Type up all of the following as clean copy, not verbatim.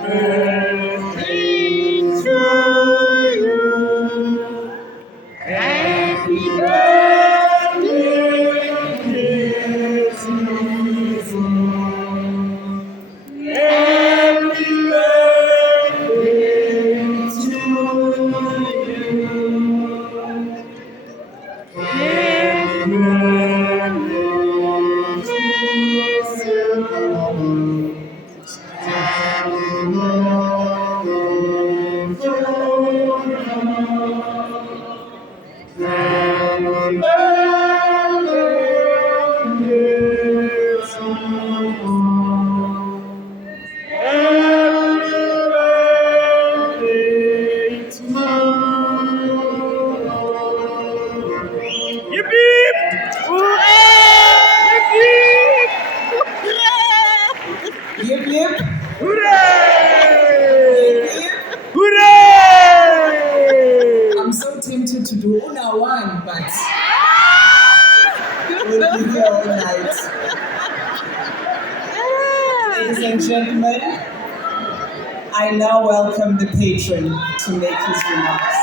birthday to you. Happy birthday, dear Susan. Happy birthday to you. Happy birthday, Susan. Yip, yip. Hooray! Yip, yip. Hooray! I'm so tempted to do Una one, but we'll be here all night. Ladies and gentlemen, I now welcome the patron to make his remarks.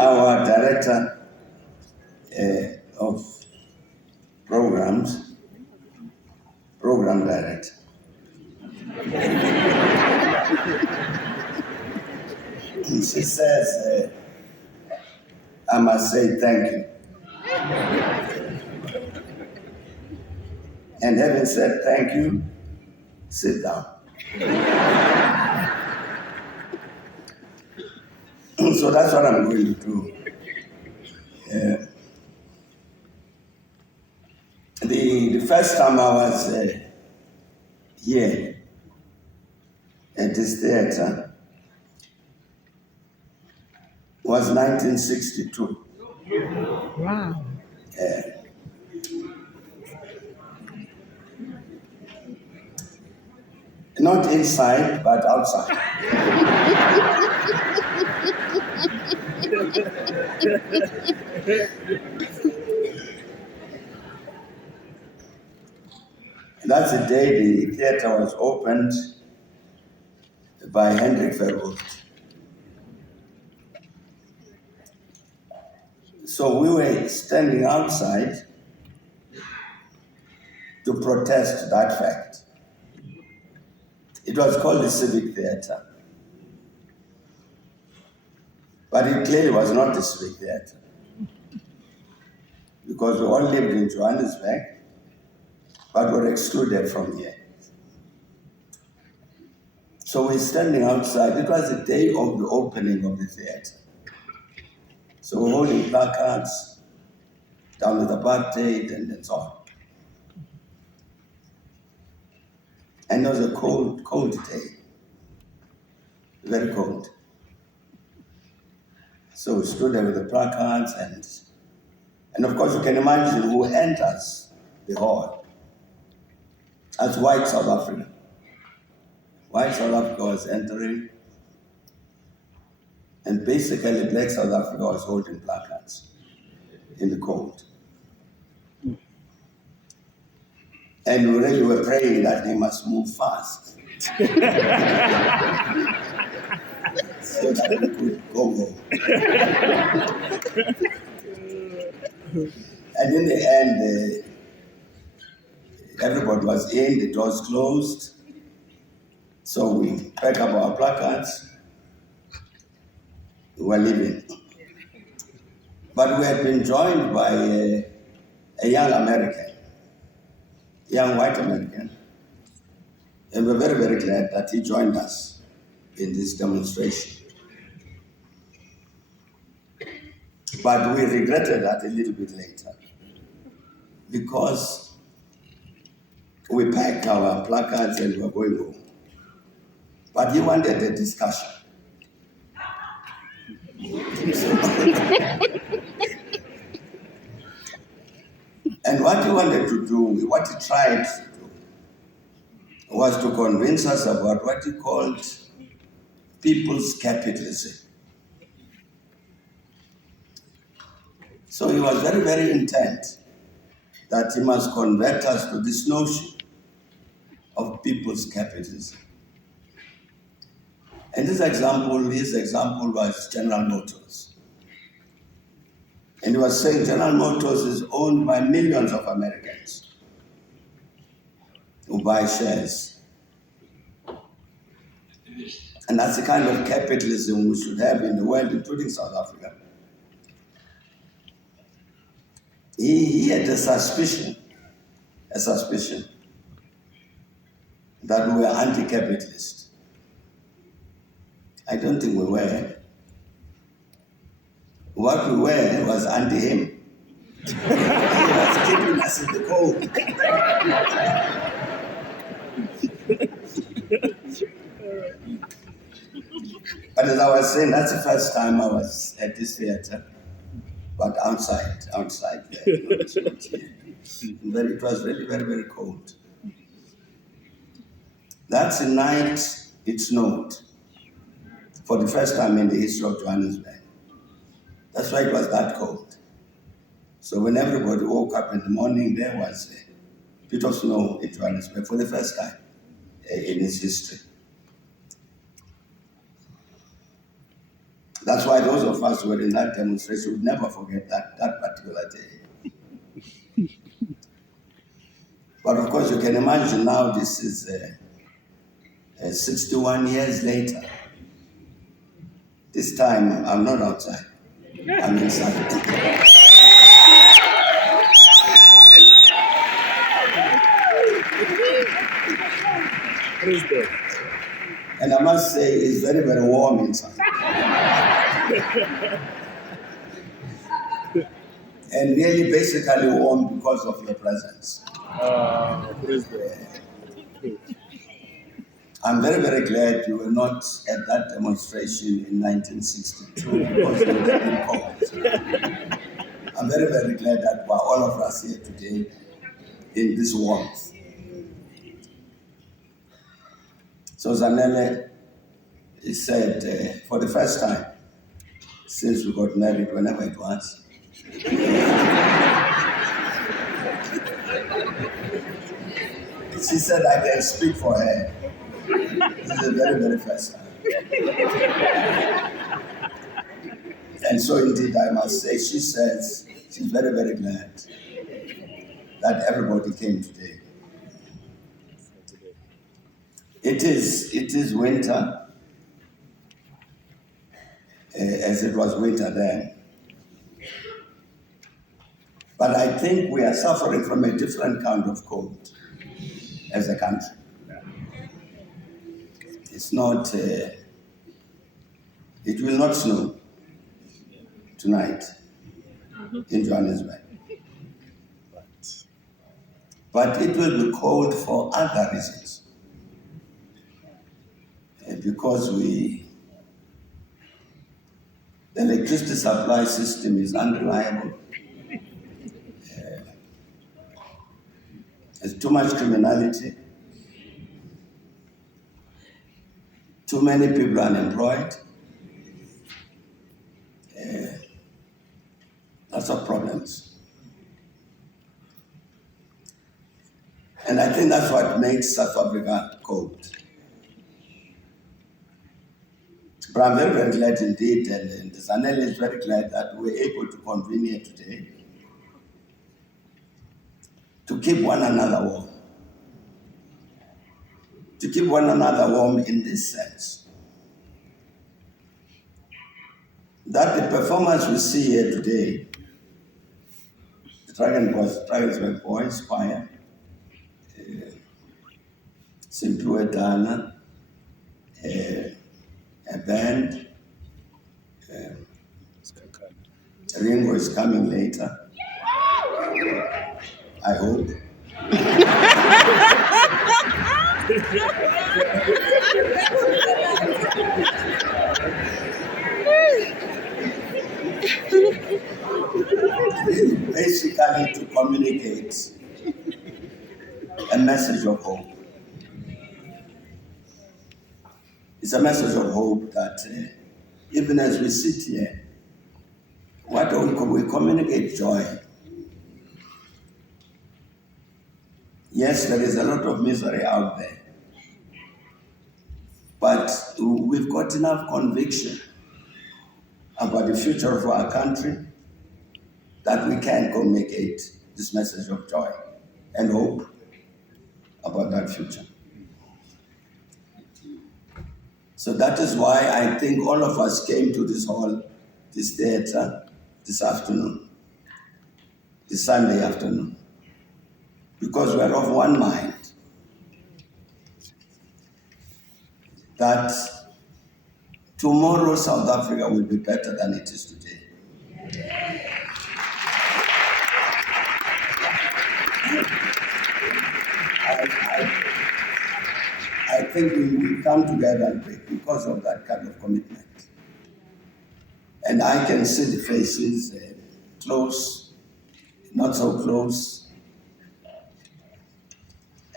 Our director of programs, program director. She says, I must say thank you. And having said thank you, sit down. So that's what I'm going to do. The first time I was here at this theater was 1962. Wow. Not inside, but outside. That's the day the theater was opened by Hendrik Verwoerd. So we were standing outside to protest that fact. It was called the Civic Theater. But it clearly was not the Civic Theater. Because we all lived in Johannesburg, but were excluded from here. So we're standing outside. It was the day of the opening of the theater. So we're holding placards down with apartheid and so on. And it was a cold, cold day. Very cold. So we stood there with the placards and of course you can imagine who enters the hall. That's white South Africa. White South Africa was entering, and basically black South Africa was holding placards in the cold. And we really were praying that they must move fast. So that we could go home. And in the end, everybody was in, the doors closed. So we packed up our placards. We were leaving. But we had been joined by a young American, young white American. And we're very, very glad that he joined us in this demonstration. But we regretted that a little bit later because we packed our placards and we were going home. But he wanted a discussion. And what he wanted to do, what he tried to do, was to convince us about what he called people's capitalism. So he was very, very intent that he must convert us to this notion of people's capitalism. And his example was General Motors. And he was saying General Motors is owned by millions of Americans who buy shares. And that's the kind of capitalism we should have in the world, including South Africa. He had a suspicion that we were anti-capitalist. I don't think we were. What we were was anti-him. He was keeping us in the cold. But as I was saying, that's the first time I was at this theater, but outside there. But it was really very, very cold. That's the night it snowed for the first time in the history of Johannesburg. That's why it was that cold. So when everybody woke up in the morning, there was a bit of snow in Johannesburg for the first time in its history. That's why those of us who were in that demonstration would never forget that particular day. But of course, you can imagine now this is 61 years later. This time, I'm not outside. I'm inside. And I must say, it's very, very warm inside. And really basically warm because of your presence. I'm very, very glad you were not at that demonstration in 1962 because you would have been cold. I'm very, very glad that we're all of us here today in this warmth. So Zanele, he said, for the first time since we got married, whenever it was, she said I can speak for her. This is the very, very first time. And so indeed, I must say, she says she's very, very glad that everybody came today. It is winter, as it was winter then. But I think we are suffering from a different kind of cold as a country. It's not, it will not snow tonight in Johannesburg. But it will be cold for other reasons. Because the electricity supply system is unreliable. There's too much criminality. Too many people unemployed. Lots of problems. And I think that's what makes South Africa cold. But I'm very, very glad indeed, and Zanele is very glad that we're able to convene here today to keep one another warm. To keep one another warm in this sense. That the performance we see here today, the Drakensberg Boys Choir, Simpiwe Dana, a band, Ringo is coming later, I hope. a message of hope. It's a message of hope that even as we sit here, what we communicate joy. Yes, there is a lot of misery out there, but we've got enough conviction about the future of our country that we can communicate this message of joy and hope about that future. So that is why I think all of us came to this hall, this theater, this afternoon, this Sunday afternoon, because we are of one mind that tomorrow South Africa will be better than it is today. I think we come together because of that kind of commitment. And I can see the faces, close, not so close.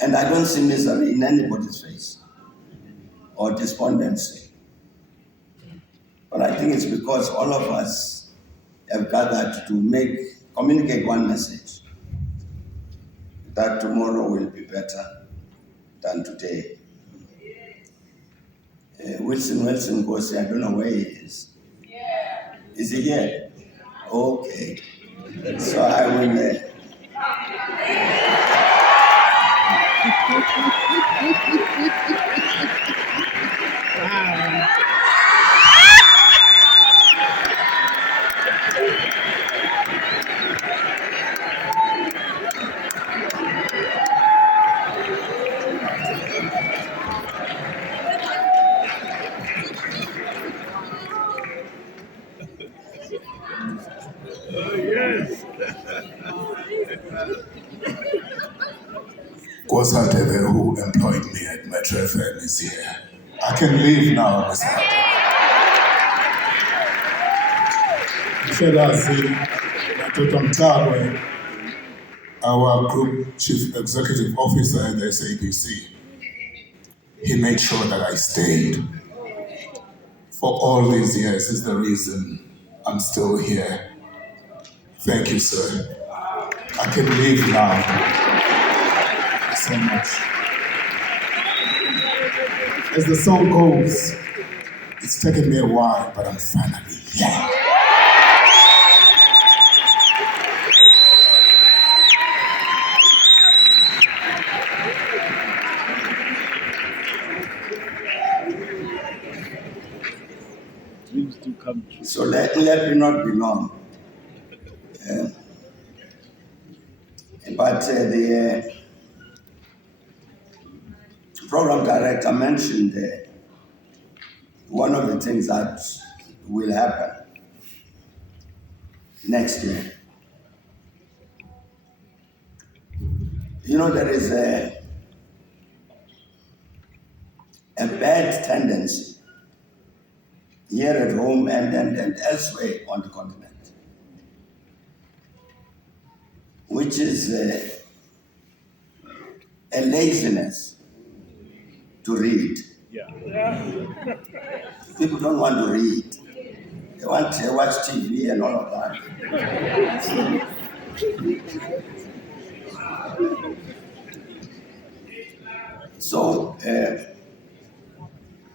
And I don't see misery in anybody's face or despondency. But I think it's because all of us have gathered to communicate one message, that tomorrow will be better than today. Wilson goes, I don't know where he is. Yeah. Is he here? Okay. So I will... Kosatebe, who employed me at Metro FM, is here. I can leave now, Mr. President Thabo, our Group Chief Executive Officer at the SABC, he made sure that I stayed. For all these years is the reason I'm still here. Thank you, sir. I can leave now. So much. As the song goes, it's taken me a while, but I'm finally here. Dreams do come true. So let me not be long. But the program director mentioned one of the things that will happen next year. You know, there is a bad tendency here at home and elsewhere on the continent, which is a laziness to read. Yeah. People don't want to read. They want to watch TV and all of that. So,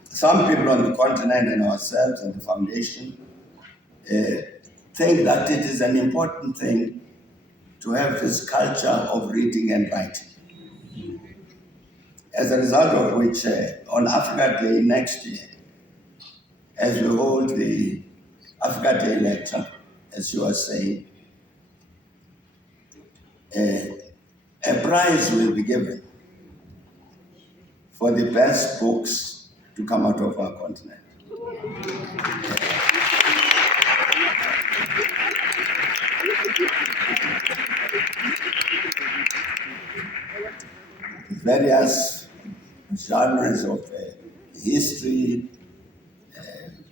some people on the continent and ourselves and the foundation think that it is an important thing to have this culture of reading and writing. As a result of which, on Africa Day next year, as we hold the Africa Day lecture, as you are saying, a prize will be given for the best books to come out of our continent. Various genres of history,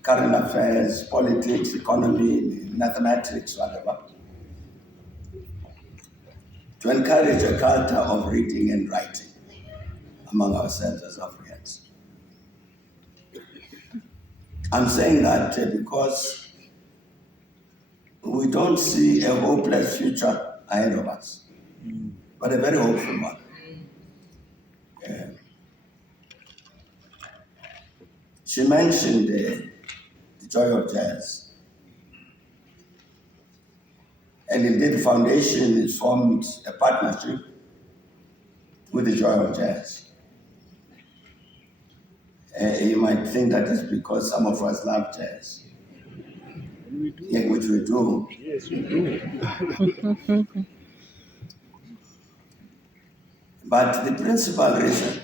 current affairs, politics, economy, mathematics, whatever. to encourage a culture of reading and writing among ourselves as Africans. I'm saying that because we don't see a hopeless future ahead of us, but a very hopeful one. She mentioned the joy of jazz. And indeed, the foundation has formed a partnership with the joy of jazz. You might think that is because some of us love jazz. We do. Yeah, which we do. Yes, we do. But the principal reason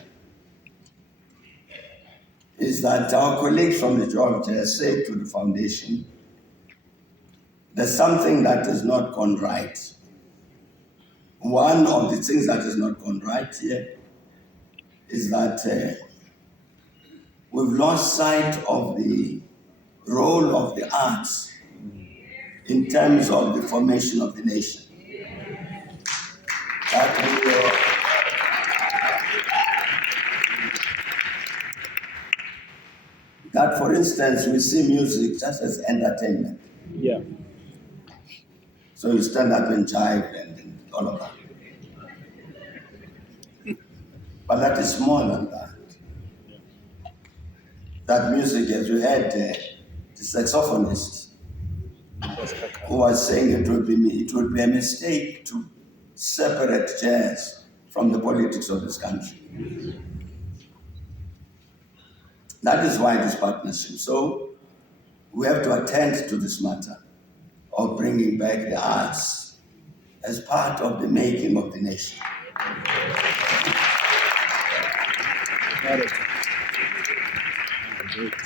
is that our colleagues from the joy of jazz say to the foundation, there's something that is not gone right. One of the things that is not gone right here is that we've lost sight of the role of the arts in terms of the formation of the nation. That, for instance, we see music just as entertainment. Yeah. So you stand up and jive and all of that. But that is more than that. That music, as we had the saxophonist who was saying it would be a mistake to separate jazz from the politics of this country. That is why this partnership. So we have to attend to this matter of bringing back the arts as part of the making of the nation.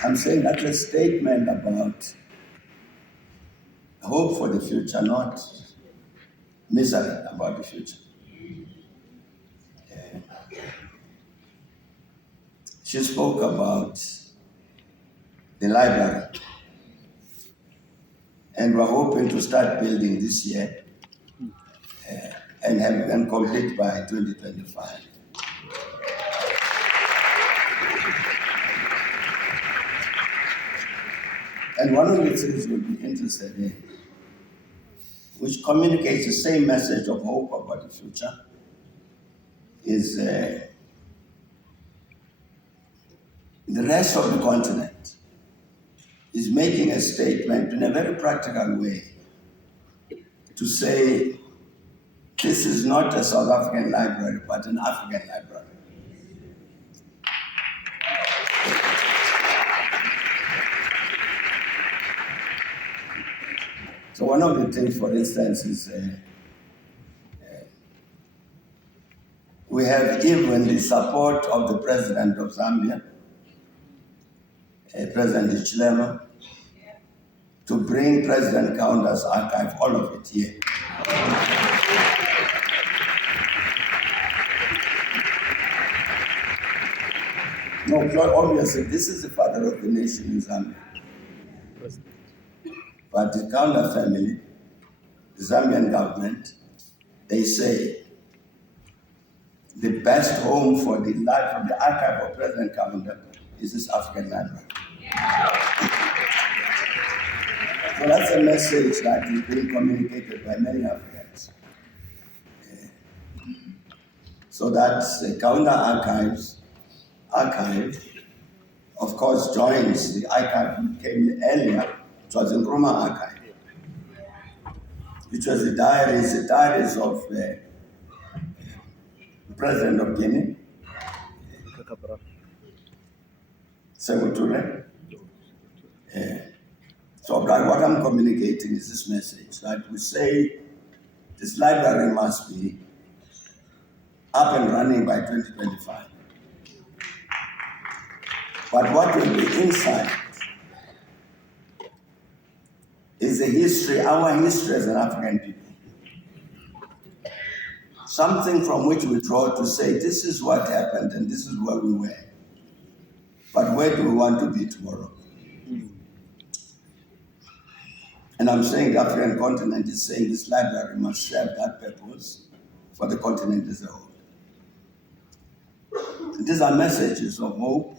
I'm saying that's a statement about hope for the future, not misery about the future. She spoke about the library, and we're hoping to start building this year and complete by 2025. And one of the things we'll be interested in, which communicates the same message of hope about the future, is the rest of the continent is making a statement in a very practical way to say this is not a South African library, but an African library. So one of the things, for instance, is we have even the support of the President of Zambia, President Hichilema, to bring President Kaunda's archive, all of it here. No, obviously, this is the father of the nation in Zambia. But the Kaunda family, the Zambian government, they say the best home for the life of the archive of President Kaunda is this African library. So that's a message that is being communicated by many Africans. So that the Kaunda archive, of course, joins the archive that came earlier, which was the Nkrumah archive, which was the diaries of the President of Guinea, Sekou Touré. So what I'm communicating is this message, that we say this library must be up and running by 2025. But what will be inside is the history, our history as an African people. Something from which we draw to say, this is what happened and this is where we were. But where do we want to be tomorrow? And I'm saying the African continent is saying this library must serve that purpose for the continent as a whole. These are messages of hope.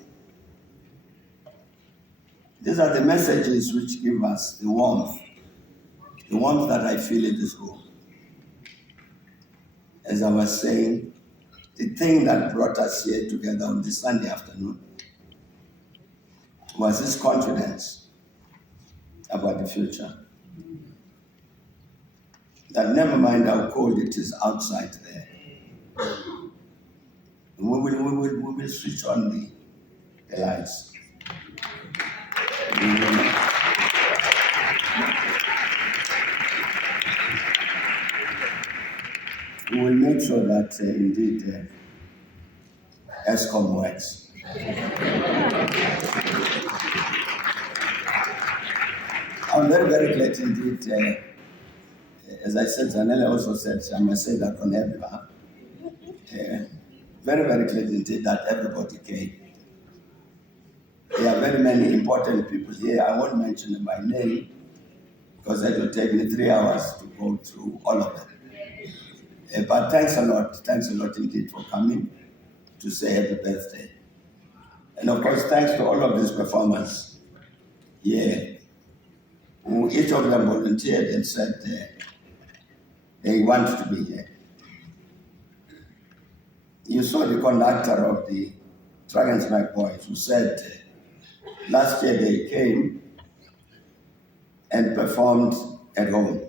These are the messages which give us the warmth that I feel in this room. As I was saying, the thing that brought us here together on this Sunday afternoon was this confidence about the future. That never mind how cold it is outside there, we will switch on the lights. We will make sure that indeed ESCOM works. I'm very, very glad indeed. As I said, Zanella also said, I must say that on everyone. Very, very glad indeed that everybody came. There are very many important people here. I won't mention them by name because it will take me 3 hours to go through all of them. But thanks a lot indeed for coming to say happy birthday. And of course, thanks to all of these performers here, who each of them volunteered and said they want to be here. You saw the conductor of the Drakensberg Boys who said last year they came and performed at home.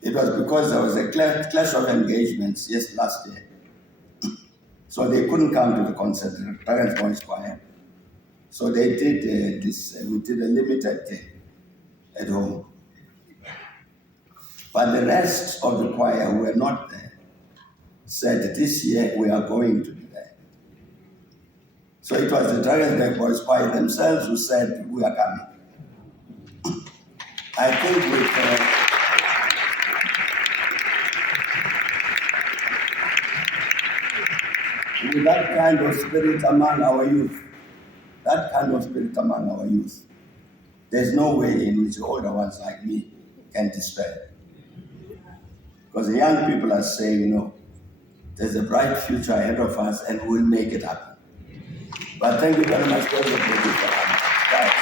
It was because there was a clash of engagements last year. So they couldn't come to the concert, the Drakensberg Boys Choir. So they did we did a limited thing at home. But the rest of the choir who were not there said this year we are going to be there. So it was the Drakensberg Boys Choir themselves who said we are coming. I think with that kind of spirit among our youth, there's no way in which the older ones like me can despair. Because the young people are saying, no, there's a bright future ahead of us and we'll make it happen. But thank you very much for everybody for coming. Thanks.